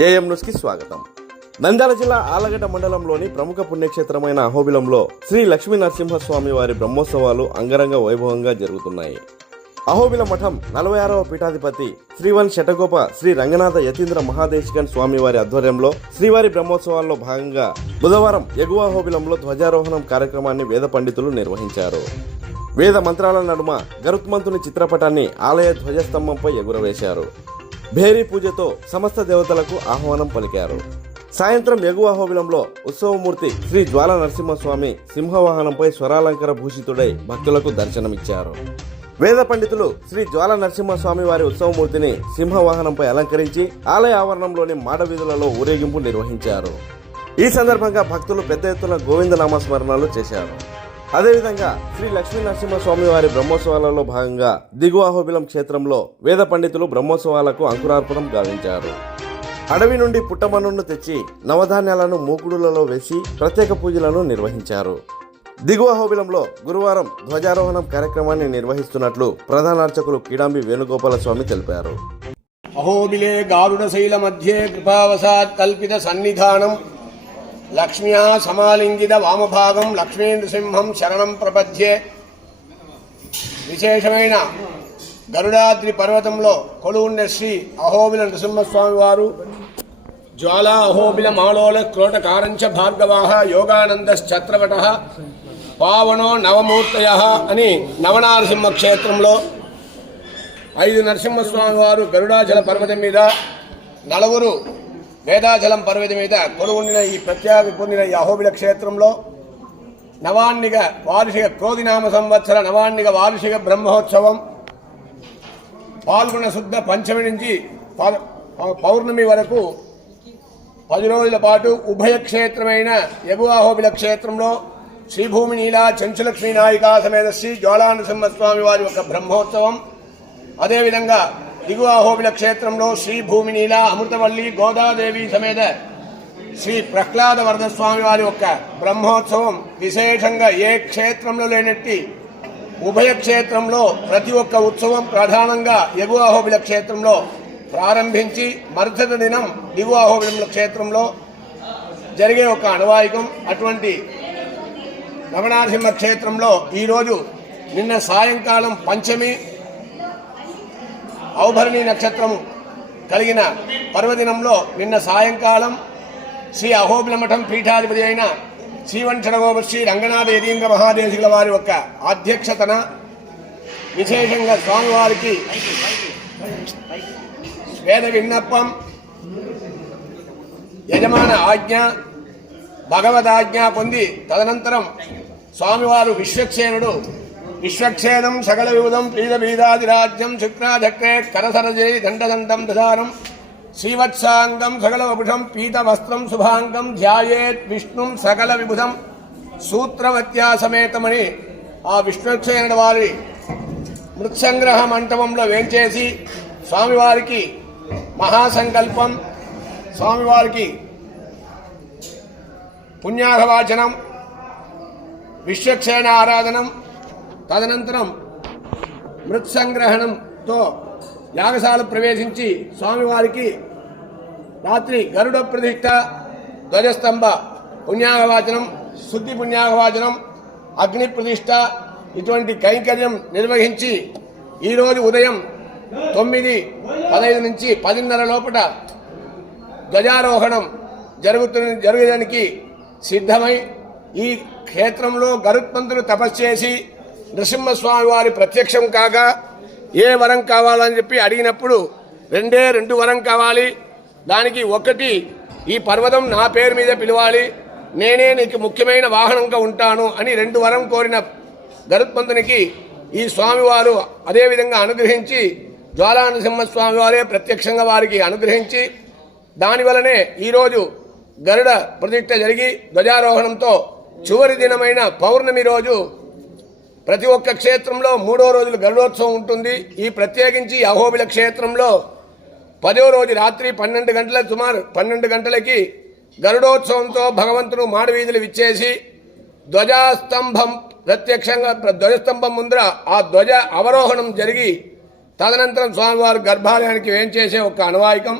AM న్యూస్కి స్వాగతం. నంద్యాల జిల్లా ఆలగడ్డ మండలంలోని ప్రముఖ పుణ్యక్షేత్రమైన అహోబిలంలో శ్రీ లక్ష్మీ నరసింహస్వామి వారి బ్రహ్మోత్సవాలు అంగరంగ వైభవంగా జరుగుతున్నాయి. అహోబిల మఠం నలభై ఆరవ పీఠాధిపతి శ్రీవన్ శటగోప శ్రీ రంగనాథ యతీంద్ర మహాదేశికన్ స్వామి వారి ఆధ్వర్యంలో శ్రీవారి బ్రహ్మోత్సవాల్లో భాగంగా బుధవారం ఎగువ అహోబిలంలో ధ్వజారోహణం కార్యక్రమాన్ని వేద పండితులు నిర్వహించారు. వేద మంత్రాల నడుమ గరుత్మంతుని చిత్రపటాన్ని ఆలయ ధ్వజస్తంభంపై ఎగురవేశారు. భేరీ పూజతో సమస్త దేవతలకు ఆహ్వానం పలికారు. సాయంత్రం ఎగువ హోబిలంలో ఉత్సవమూర్తి శ్రీ జ్వాల నరసింహస్వామి సింహవాహనంపై స్వరాలంకర భూషితుడై భక్తులకు దర్శనమిచ్చారు. వేద పండితులు శ్రీ జ్వాల నరసింహస్వామి వారి ఉత్సవమూర్తిని సింహవాహనంపై అలంకరించి ఆలయ ఆవరణంలోని మాడవీధులలో ఊరేగింపు నిర్వహించారు. ఈ సందర్భంగా భక్తులు పెద్ద ఎత్తున గోవింద స్మరణలు చేశారు. అదేవిధంగా శ్రీ లక్ష్మీ నరసింహస్వామి వారి బ్రహ్మోత్సవాలలో భాగంగా దిగువాహోబిలం క్షేత్రంలో వేద పండితులు బ్రహ్మోత్సవాలకు అంకురార్పణం గావించారు. అడవి నుండి పుట్టమన్నును తెచ్చి నవధాన్యాలను మూకుడులలో వేసి ప్రత్యేక పూజలను నిర్వహించారు. దిగువ హోబిలంలో గురువారం ధ్వజారోహణం కార్యక్రమాన్ని నిర్వహిస్తున్నట్లు ప్రధాన అర్చకులు కిడాంబి వేణుగోపాల స్వామి తెలిపారు. అహోబిలే గారుడశైల మధ్యే కృపావసాత్ కల్పిత సన్నిధానం లక్ష్మ్యా సమాలింగిత వామభాగం లక్ష్మీ నృసింహం శరణం ప్రపద్యే. విశేషమైన గరుడాద్రి పర్వతంలో కొలువుండే శ్రీ అహోబిల నృసింహస్వామి వారు. జ్వాలా అహోబిల మాలోల క్రోటకారంచ భార్గవాహ యోగానందశ్చత్రవట పావనో నవమూర్తయ అని నవనారసింహ క్షేత్రంలో ఐదు నరసింహస్వామి వారు గరుడాచల పర్వతం మీద నలుగురు వేదాచలం పర్వతం మీద కొలువుండిన ఈ ప్రత్యేక పొందిన ఈ అహోబిల క్షేత్రంలో నవాన్నిగ వార్షిక క్రోధినామ సంవత్సర నవాన్నిక వార్షిక బ్రహ్మోత్సవం పాల్గొన్న శుద్ధ పంచమి నుంచి పౌర్ణమి వరకు పది రోజుల పాటు ఉభయ క్షేత్రమైన ఎగువాహోబిల క్షేత్రంలో శ్రీభూమి నీలా చెంచులక్ష్మీ నాయికా సమేత శ్రీ జ్వాలానరసింహస్వామి వారి యొక్క బ్రహ్మోత్సవం. అదేవిధంగా దిగువాహోబిల క్షేత్రంలో శ్రీ భూమినీల అమృతవల్లి గోదాదేవి సమేత శ్రీ ప్రహ్లాద వరదస్వామి వారి యొక్క బ్రహ్మోత్సవం విశేషంగా ఏ క్షేత్రంలో లేనట్టి ఉభయ క్షేత్రంలో ప్రతి ఒక్క ఉత్సవం ప్రధానంగా ఎగువాహోబిల క్షేత్రంలో ప్రారంభించి మరుసటి దినం దిగువాహోబిల క్షేత్రంలో జరిగే ఒక అనువాయికం అటువంటి రమణాసింహ క్షేత్రంలో ఈరోజు నిన్న సాయంకాలం పంచమి ఔభరణి నక్షత్రం కలిగిన పర్వదినంలో నిన్న సాయంకాలం శ్రీ అహోబిలమఠం పీఠాధిపతి అయిన శ్రీవంశనగోప శ్రీ రంగనాథ యతీంద్ర మహాదేశుల వారి యొక్క అధ్యక్షతన విశేషంగా స్వామివారికి వేద విన్నప్పం యజమాన ఆజ్ఞ భగవదాజ్ఞ పొంది తదనంతరం స్వామివారు విశ్వక్సేనుడు విశ్వక్షేదం సకల విబుధం ప్రీత శుక్రాధక్రే కరసరజై దండదండం దధారం శ్రీవత్సాంగం సకల వపుషం పీత శుభాంగం ధ్యాయేత్ విష్ణుం సకల విబుధం సూత్రవత్యాసమేతమని ఆ విష్ణుక్షేణుడు వారి మృత్సంగ్రహ మంటపంలో వేంచేసి స్వామివారికి మహాసంకల్పం స్వామివారికి పుణ్యాహవాచనం విశ్వక్షేణ ఆరాధనం తదనంతరం మృత్సంగ్రహణంతో యాగశాల ప్రవేశించి స్వామివారికి రాత్రి గరుడ ప్రతిష్ట ధ్వజస్తంభ పుణ్యాగవాచనం శుద్ధి పుణ్యాహవాచనం అగ్ని ప్రతిష్ట ఇటువంటి కైంకర్యం నిర్వహించి ఈరోజు ఉదయం తొమ్మిది పదహైదు నుంచి పదిన్నర లోపల ధ్వజారోహణం జరుగుతున్న జరిగేదానికి సిద్ధమై ఈ క్షేత్రంలో గరుత్మంతులు తపస్సు చేసి నృసింహస్వామి వారి ప్రత్యక్షం కాగా ఏ వరం కావాలని చెప్పి అడిగినప్పుడు రెండే రెండు వరం కావాలి. దానికి ఒకటి ఈ పర్వతం నా పేరు మీద పిలవాలి. నేనే నీకు ముఖ్యమైన వాహనంగా ఉంటాను అని రెండు వరం కోరిన గరుత్మంతునికి ఈ స్వామివారు అదేవిధంగా అనుగ్రహించి జ్వాలానరసింహస్వామి వారే ప్రత్యక్షంగా వారికి అనుగ్రహించి దానివలనే ఈరోజు గరుడ ప్రతిష్ట జరిగి ధ్వజారోహణంతో చివరి దినమైన పౌర్ణమి రోజు ప్రతి ఒక్క క్షేత్రంలో మూడో రోజులు గరుడోత్సవం ఉంటుంది. ఈ ప్రత్యేకించి అహోబిల క్షేత్రంలో పదో రోజు రాత్రి పన్నెండు గంటల సుమారు పన్నెండు గంటలకి గరుడోత్సవంతో భగవంతుడు మాడవీధులు విచ్చేసి ధ్వజస్తంభం ప్రత్యక్షంగా ధ్వజస్తంభం ముందర ఆ ధ్వజ అవరోహణం జరిగి తదనంతరం స్వామివారు గర్భాలయానికి వేంచేసే ఒక అనవాయికం